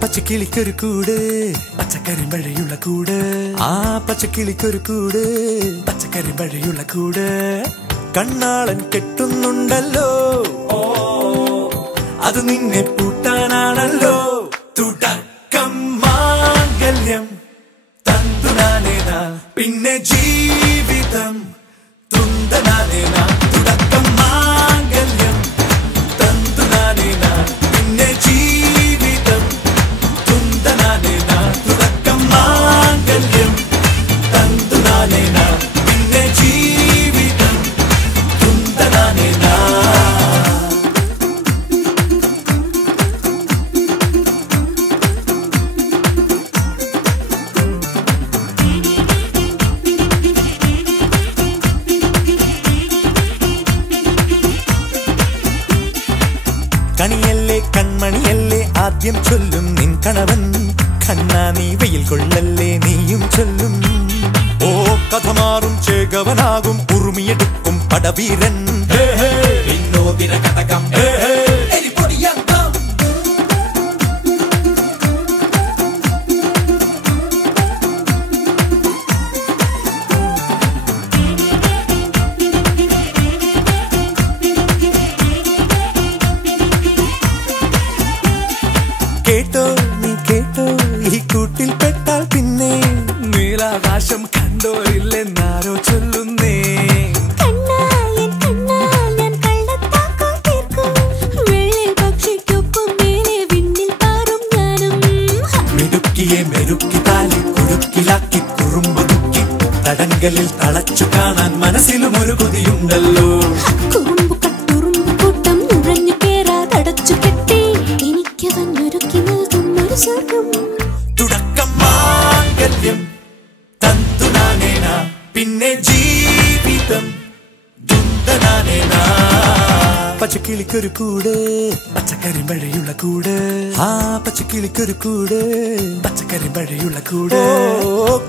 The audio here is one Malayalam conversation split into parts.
പച്ചക്കിളിക്കൊരു കൂട് പച്ചക്കരിമ്പഴയുള്ള കൂട് ആ പച്ചക്കിളിക്കൊരു കൂട് പച്ചക്കരിമ്പഴയുള്ള കൂട് കണ്ണാളൻ കെട്ടുന്നുണ്ടല്ലോ അത് നിന്നെ പൂട്ടാനാണല്ലോ തുടക്കം മാംഗല്യം തന്തുനാനേന പിന്നെ ജീവിതം തുന്തനാനേന തുടക്കം മാംഗല്യം തന്തുനാനേന പിന്നെ ജീവിതം തുന്തനാനേന തുടക്കം മാംഗല്യം തന്തുനാനേന പിന്നെ ജീവിതം തുന്തനാനേന. കണിയല്ലേ കൺമണിയല്ലേ ആദ്യം ചൊല്ലും നിൻ കണവൻ കണ്ണാ നീ വെയിൽ കൊള്ളല്ലേ നീയും ചൊല്ലും ഓ കഥ മാറും ചേകവനാകും ഉറുമിയെടുക്കും പടവീരൻ വിനോദിന കഥകം കേട്ടോ നീ കേട്ടോ ഈ കൂട്ടിൽ പെട്ടാൽ പിന്നെ നീലാകാശം കണ്ടോരില്ലെന്നാരോ ചൊല്ലുന്നേ മിടുക്കിയെ മെരുക്കി താലി കുരുക്കിലാക്കി കുറുമ്പുതുക്കി തടങ്കലിൽ തളച്ചു കാണാൻ മനസ്സിലും ഒരു കൊതിയുണ്ടല്ലോ തുടക്കം മാംഗല്യം തന്തുനാനേന പിന്നെ ജീവിതം ദുന്തനാനേന. പച്ചക്കിളിക്കൊരു കൂട് പച്ചക്കരിമ്പഴയുള്ള കൂട് ആ പച്ചക്കിളിക്കൊരു കൂട് പച്ചക്കരിമ്പഴയുള്ള കൂട്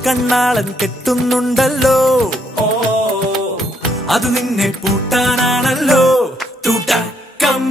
കണ്ണാളൻ കെട്ടുന്നുണ്ടല്ലോ അത് നിന്നെ പൂട്ടാനാണല്ലോ തുടക്കം